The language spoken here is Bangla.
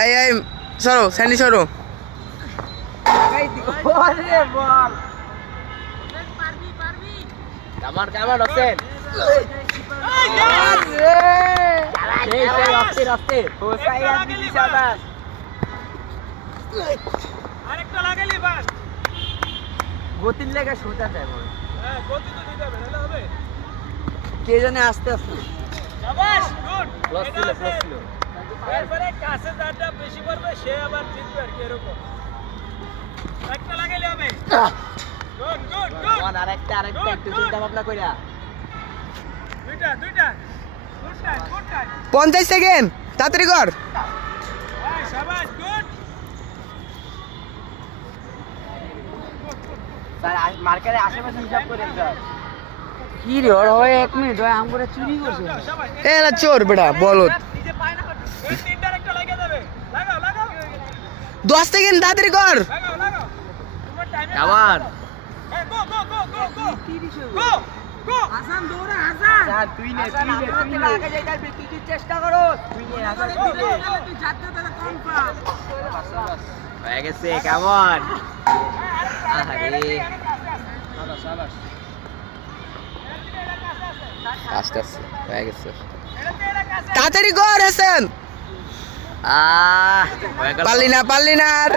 এই এই সরো স্যান্ডি সরো কামান কামান হোসেন আরেকটা লাগাইলি বাস গতির লেগে সোজা যায় হ্যাঁ গতি তো দিতে হবে নাহলে হবে কে জানে আস্তে আস্তে শাবাশ গুড প্লাস ছিল এরপরে কাছে যারটা বেশি পড়বে সে আবার জিতবে আর কি এরকম একটা লাগাইলে হবে গুড গুড গুড আরেকটা একটু চিন্তা ভাবনা কইরা দুইটা good time good time 50 second তাড়াতাড়ি কর হ্যাঁ শাবাশ গুড স্যার মার্কেটে আশেপাশে হিসাব করেন স্যার কি রে ওর হয় 1 মিনিট হয় আমগুলো চুরি করছে শাবাশ এলা চোর বেটা বলত নিজে পায় না ওই তিনটার একটা লাগিয়ে যাবে লাগাও লাগাও 10 সেকেন্ড তাড়াতাড়ি কর লাগাও লাগাও তোমার টাইমে কামান গো গো গো গো গো গো গো হাসান দৌড়া হাসান স্যার তুই নে আগে যাই যাবি তুই চেষ্টা করো তুই নে হাসান তুই যাতে তাহলে কনফার্ম হয়ে গেছে কেমন আরে আস্তে আস্তে হয়ে গেছে তাড়াতাড়ি কর হাসান আহ পারলি না আর